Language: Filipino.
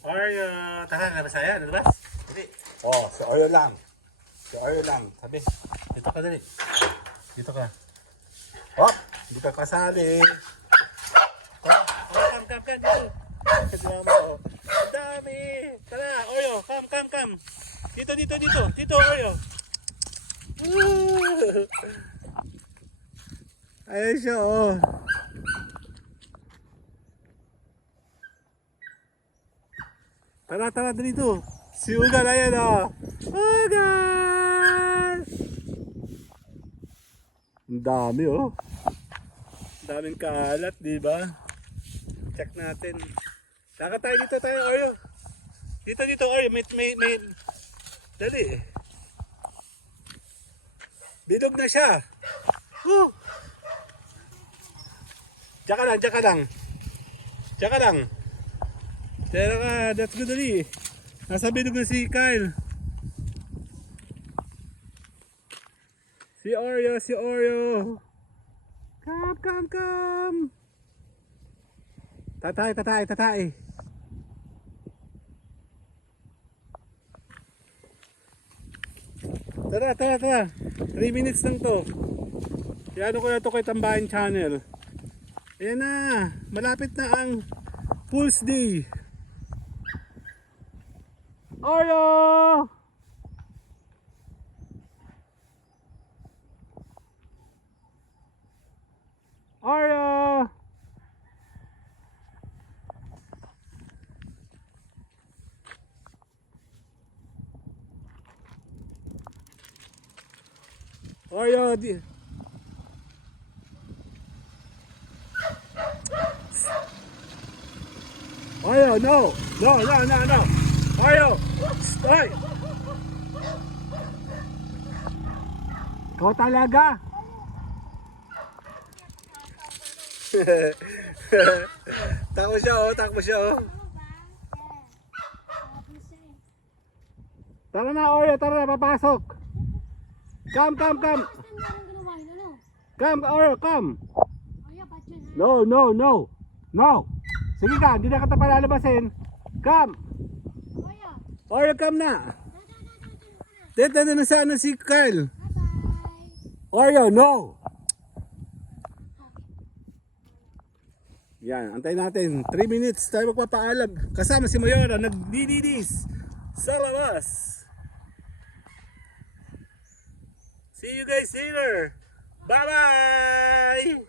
Oreo, taka ka ba saya? Nalabas? Dali. Oh, si Oreo lang. Si Oreo lang. Sabi. Dito ka dali. Dito ka. Hop! Hindi ka kasali. Oh, come, dito. Kasama ko. Ang dami. Tara, Oreo, come. Dito, Oreo. Ayun siya, oh. Tara, dito. Si Ugan, ayan, oh. Ugan! Ang dami, oh. Ang daming kalat, di ba? Check natin. Saka tayo dito, Oreo. Dito, Oreo. May. Dali. Bilog na siya. Woo! Diyan ka lang. Tara ka, that's good dali. Nasa bilog na si Kyle. Si Oreo. Come. Tatay. Tara. 3 minutes lang to. Iano ko na to kay Tambayan Channel. Ayan na. Malapit na ang Fool's Day. Oreo! Oreo, Oreo, no. Oreo, stay. Ikaw talaga. Takbo siya, oh. Tara na, Oreo, papasok. Come. Come, Oreo, come. No. Sige ka, hindi na kita palalabasin. Come. Oreo, come na. Dito na sana si Kyle. Oreo, no. Yan, antayin natin. 3 minutes tayo magpapaalam. Kasama si Mayora, nag-DDDs sa labas. See you guys later. Bye-bye!